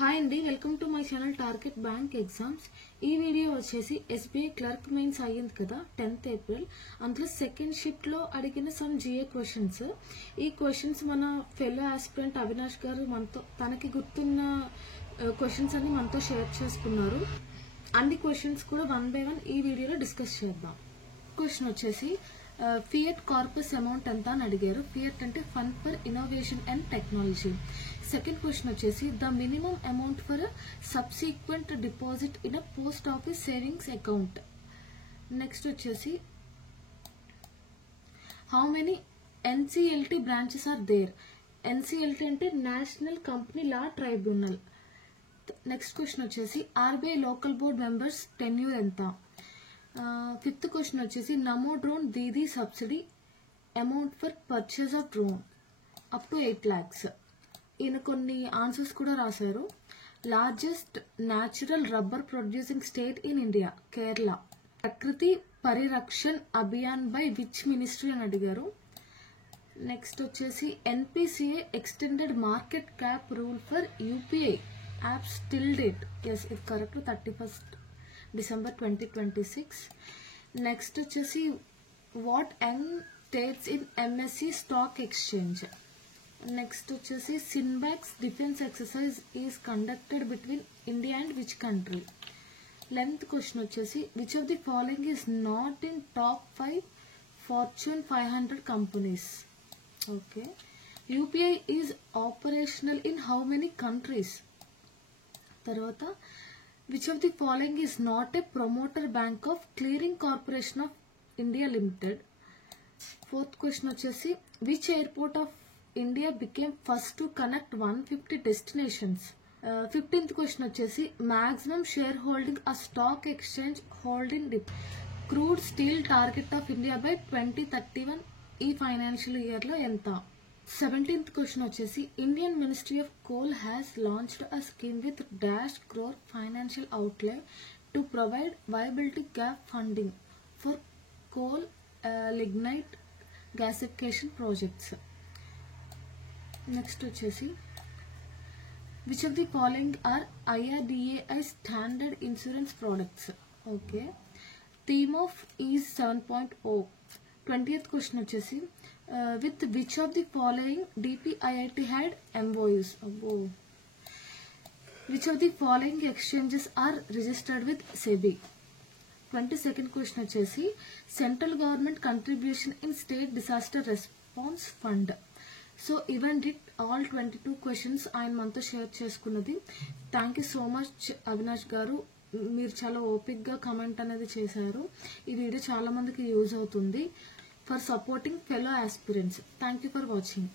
Hi అండి, welcome to my channel target bank exams. ఈ video వచ్చేసి ఎస్బీఐ క్లర్క్ మెయిన్స్ అయ్యింది కదా 10th ఏప్రిల్. అందులో సెకండ్ షిఫ్ట్ లో అడిగిన సమ్ జిఏ క్వశ్చన్స్. ఈ క్వశ్చన్స్ మన ఫెలో ఆస్పిరెంట్ అవినాష్ గారు మనతో తనకి గుర్తున్న క్వశ్చన్స్ అన్ని మనతో షేర్ చేసుకున్నారు. అన్ని క్వశ్చన్స్ కూడా 1 by 1 ఈ వీడియోలో డిస్కస్ చేద్దాం. క్వశ్చన్ వచ్చేసి ఫియట్ కార్పస్ అమౌంట్ ఎంత అని అడిగారు. ఫియట్ అంటే fund for innovation and technology. Second question వచ్చేసి the minimum amount for subsequent deposit in a post office savings account. Next వచ్చేసి how many NCLT branches are there. NCLT అంటే national company law tribunal. Next question వచ్చేసి RBI local board members tenure ఎంత. Fifth question వచ్చేసి Namo drone Didi subsidy amount for purchase of drone up to 8 lakhs. ఈయన కొన్ని answers కూడా రాశారు. Largest natural rubber producing state in India Kerala. Prakriti Parirakshan Abhiyan by which ministry అని అడిగారు. Next వచ్చేసి NPCA extended market cap rule for UPI apps till date. Yes, ఇది correct. 31st December 2026. Next వచ్చేసి what young states in MSC stock exchange. Next వచ్చేసి SIMBEX defence exercise is conducted between India and which country. Tenth question వచ్చేసి which of the following is not in top 5 fortune 500 companies. Okay. UPI is operational in how many countries. తర్వాత which of the following is not a promoter bank of Clearing Corporation of India Limited. Fourth question వచ్చేసి which airport of India became first to connect 150 destinations. 15th question వచ్చేసి maximum shareholding a stock exchange holding crude steel target of India by 2031 ఈ financial year లో ఎంత. 17th question వచ్చేసి Indian ministry of coal has launched a scheme with -crore financial outlay to provide viability gap funding for coal lignite gasification projects. Next వచ్చేసి which of the following are IRDAI standard insurance products. Okay. Theme of is 7.0. 20th question వచ్చేసి with which of the following DPIIT had MOUs. Which of the following exchanges are registered with SEBI. 22nd question వచ్చేసి central government contribution in state disaster response fund. So ఇవండి all 22 questions ఆయన మనతో share చేసుకున్నది. Thank you so much Avinash గారు, మీరు చాలా ఓపిక్గా comment అనేది చేశారు. ఈ వీడియో చాలా మందికి యూజ్ అవుతుంది. For supporting fellow aspirants. Thank you for watching.